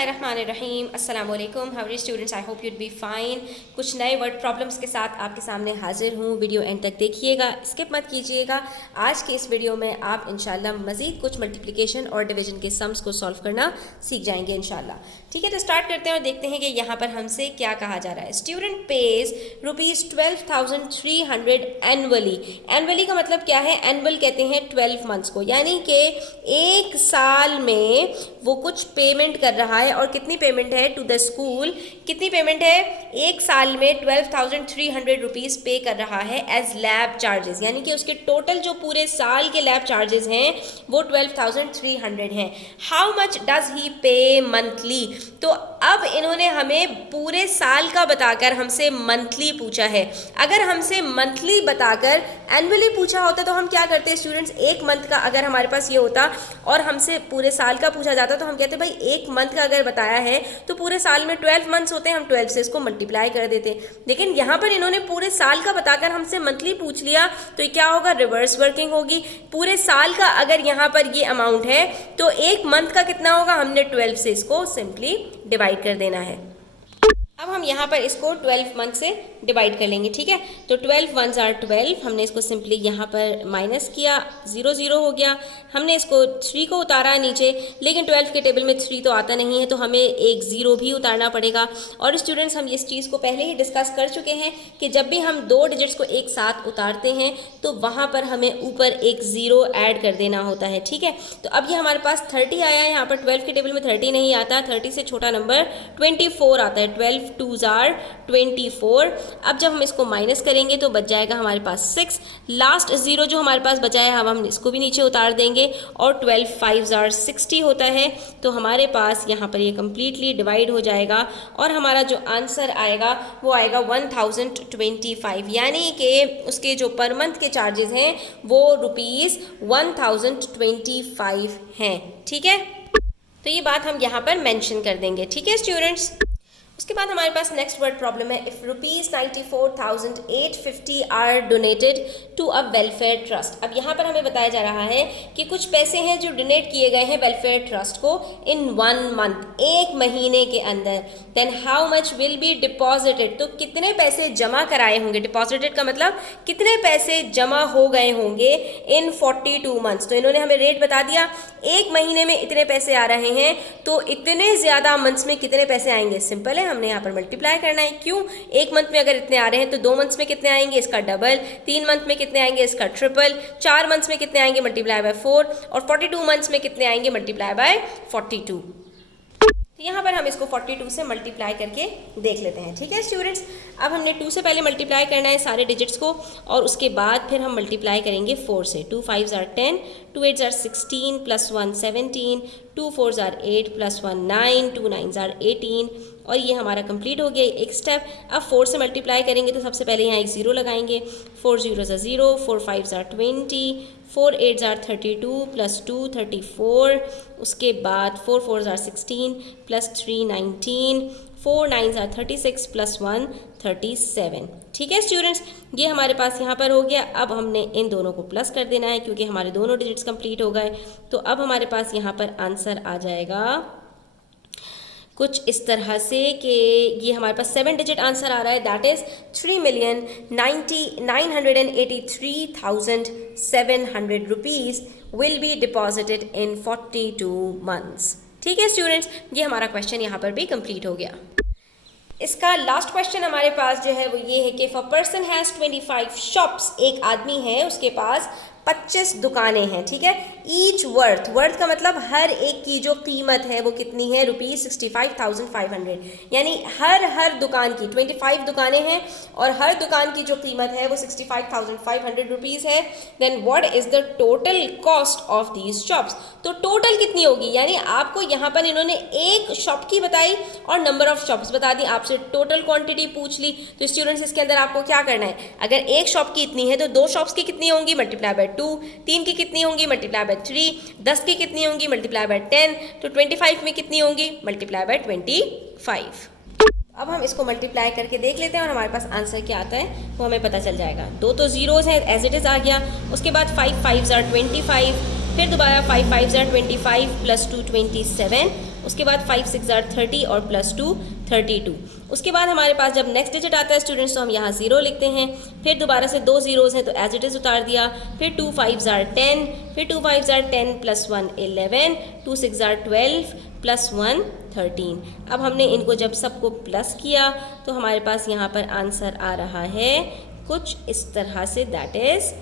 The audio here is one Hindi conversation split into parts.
बिस्मिल्लाहिर्रहमानिर्रहीम अस्सलाम वालेकुम how are students, I hope you'd be fine. कुछ नए वर्ड प्रॉब्लम्स के साथ आपके सामने हाजिर हूँ। वीडियो एंड तक देखिएगा, स्किप मत कीजिएगा। आज के इस वीडियो में आप इंशाल्लाह मज़ीद कुछ मल्टीप्लिकेशन और डिवीजन के सम्स को सॉल्व करना सीख जाएंगे इंशाल्लाह। ठीक है, तो स्टार्ट करते हैं और देखते हैं कि यहाँ पर हमसे क्या कहा जा रहा है। Student page ₹12,300 annually. एनुअली का मतलब क्या है? एनुअल कहते हैं 12 मंथ्स को, यानी कि एक साल में वो कुछ पेमेंट कर रहा है। और कितनी पेमेंट है टू द स्कूल? कितनी पेमेंट है? एक साल में 12,300 रुपीज़ पे कर रहा है एज लैब चार्जेस, यानी कि उसके टोटल जो पूरे साल के लैब चार्जेस हैं वो 12,300 हैं। हाउ मच डज ही पे मंथली? तो अब इन्होंने हमें पूरे साल का बताकर हमसे मंथली पूछा है। अगर हमसे मंथली बताकर एनुअली पूछा होता तो हम क्या करते स्टूडेंट्स? एक मंथ का अगर हमारे पास ये होता और हमसे पूरे साल का पूछा जाता तो हम कहते भाई एक मंथ का अगर बताया है तो पूरे साल में 12 मंथ्स होते हैं, हम 12 से इसको मल्टीप्लाई कर देते। लेकिन यहाँ पर इन्होंने पूरे साल का बताकर हमसे मंथली पूछ लिया तो क्या होगा? रिवर्स वर्किंग होगी। पूरे साल का अगर यहाँ पर ये अमाउंट है तो एक मंथ का कितना होगा? हमने 12 से इसको सिंपली डिवाइड कर देना है। अब हम यहाँ पर इसको 12 मंथ से डिवाइड कर लेंगे। ठीक है, तो 12 1s are 12, हमने इसको सिंपली यहाँ पर माइनस किया, 0 0 हो गया। हमने इसको 3 को उतारा नीचे, लेकिन 12 के टेबल में 3 तो आता नहीं है तो हमें एक 0 भी उतारना पड़ेगा। और स्टूडेंट्स हम इस चीज़ को पहले ही डिस्कस कर चुके हैं कि जब भी हम दो डिजिट्स को एक साथ उतारते हैं तो वहाँ पर हमें ऊपर एक 0 ऐड कर देना होता है। ठीक है, तो अब ये हमारे पास 30 आया है। यहाँ पर 12 के टेबल में 30 नहीं आता, 30 से छोटा नंबर 24 आता है। 12 2s are 24। अब जब हम इसको माइनस करेंगे तो बच जाएगा हमारे पास 6। लास्ट 0 जो हमारे पास बचा है हम इसको भी नीचे उतार देंगे और 12 5s are 60 होता है। तो हमारे पास यहाँ पर ये कम्प्लीटली डिवाइड हो जाएगा और हमारा जो आंसर आएगा वो आएगा 1025, यानी कि उसके जो पर मंथ के चार्जेस हैं वो ₹1025 हैं। ठीक है, तो ये बात हम यहाँ पर मेंशन कर देंगे। ठीक है स्टूडेंट्स, उसके बाद हमारे पास नेक्स्ट वर्ड प्रॉब्लम है। If ₹94,850 are donated to a welfare trust. अब यहाँ पर हमें बताया जा रहा है कि कुछ पैसे हैं जो डोनेट किए गए हैं वेलफेयर ट्रस्ट को इन 1 मंथ, एक महीने के अंदर। Then how much will be deposited? तो कितने पैसे जमा कराए होंगे? डिपॉजिटेड का मतलब कितने पैसे जमा हो गए होंगे इन 42 मंथ्स। तो इन्होंने हमें रेट बता दिया, एक महीने में इतने पैसे आ रहे हैं तो इतने ज़्यादा मंथ्स में कितने पैसे आएंगे? सिंपल है, हमने यहाँ पर मल्टीप्लाई करना है। क्यों? एक मंथ में अगर इतने आ रहे हैं तो 2 मंथ्स में कितने आएंगे? इसका डबल। 3 मंथ में कितने आएंगे? इसका ट्रिपल। 4 मंथ्स में कितने आएंगे? Multiply by 4। और 42 मंथ्स में कितने आएंगे? Multiply by 42। तो यहाँ पर हम इसको 42 से मल्टीप्लाई करके देख लेते हैं। ठीक है स्टूडेंट्स, अब हमने 2 से पहले मल्टीप्लाई करना है सारे डिजिट्स को और उसके बाद फिर हम मल्टीप्लाई करेंगे 4 से। 2 5s are 10, 2 8s are 16, + 1 17, 2 4s are 8, + 1 9, 2 9s are 18। और ये हमारा कंप्लीट हो गया एक स्टेप। अब 4 से मल्टीप्लाई करेंगे तो सबसे पहले यहाँ एक 0 लगाएंगे। 4 0s are 0, 4 5s are 20, 4 8s are 32, + 2 34। उसके बाद 4 4s are 16, + 3 19, 4 9s are 36, + 1 37। ठीक है स्टूडेंट्स, ये हमारे पास यहाँ पर हो गया। अब हमने इन दोनों को प्लस कर देना है क्योंकि हमारे दोनों डिजिट्स कंप्लीट हो गए। तो अब हमारे पास यहाँ पर आंसर आ जाएगा कुछ इस तरह से कि ये हमारे पास 7 डिजिट आंसर आ रहा है, that is 3,983,700 rupees will be deposited in 42 months. ठीक है स्टूडेंट्स, ये हमारा क्वेश्चन यहाँ पर भी कंप्लीट हो गया। इसका लास्ट क्वेश्चन हमारे पास जो है वो ये है कि if a person has 25 shops, एक आदमी है उसके पास 25 दुकानें हैं। ठीक है, ईच वर्थ का मतलब हर एक की जो कीमत है वो कितनी है? ₹65,500, यानी हर दुकान की 25 दुकानें हैं और हर दुकान की जो कीमत है वो 65,500 रुपीज़ है। Then what is the total cost of these shops? तो टोटल कितनी होगी? यानी आपको यहाँ पर इन्होंने एक शॉप की बताई और नंबर ऑफ शॉप्स बता दी, आपसे टोटल क्वांटिटी पूछ ली। तो स्टूडेंट्स इसके अंदर आपको क्या करना है? अगर एक शॉप की इतनी है तो 2 शॉप्स की कितनी होंगी? Multiply by 2। 3 की कितनी होंगी? Multiply by 3। 10 की कितनी होंगी? Multiply by 10। तो 25 में कितनी होंगी? Multiply by 25। अब हम इसको मल्टीप्लाई करके देख लेते हैं और हमारे पास आंसर क्या आता है वो हमें पता चल जाएगा। 2 तो जीरोज़ हैं, एज इट इज़ आ गया। उसके बाद 5 5s are 25, फिर दोबारा 5 5s are 25, + 2 27। उसके बाद 5 6 आर 30 और +2 32। उसके बाद हमारे पास जब नेक्स्ट डिजिट आता है स्टूडेंट्स तो हम यहाँ 0 लिखते हैं, फिर दोबारा से 2 ज़ीरोज़ हैं तो एज इट इज़ उतार दिया, फिर 2 5 आर 10, फिर 2 5 आर 10 +1 11, 2 6 आर 12 +1 13। अब हमने इनको जब सबको प्लस किया तो हमारे पास यहाँ पर आंसर आ रहा है कुछ इस तरह से, दैट इज़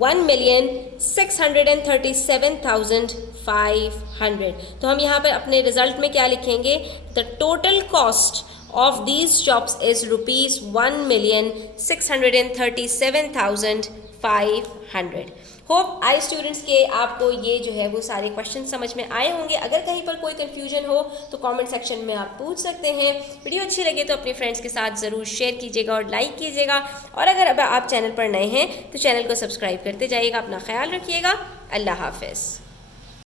1,637,500। तो हम यहाँ पर अपने रिजल्ट में क्या लिखेंगे, the total cost of these jobs is ₹1,637,500। Hope I students के आपको ये जो है वो सारे क्वेश्चन समझ में आए होंगे। अगर कहीं पर कोई कन्फ्यूजन हो तो कमेंट सेक्शन में आप पूछ सकते हैं। वीडियो अच्छी लगे तो अपने फ्रेंड्स के साथ ज़रूर शेयर कीजिएगा और लाइक कीजिएगा, और अगर अब आप चैनल पर नए हैं तो चैनल को सब्सक्राइब करते जाइएगा। अपना ख्याल रखिएगा। अल्लाह हाफ़िज़।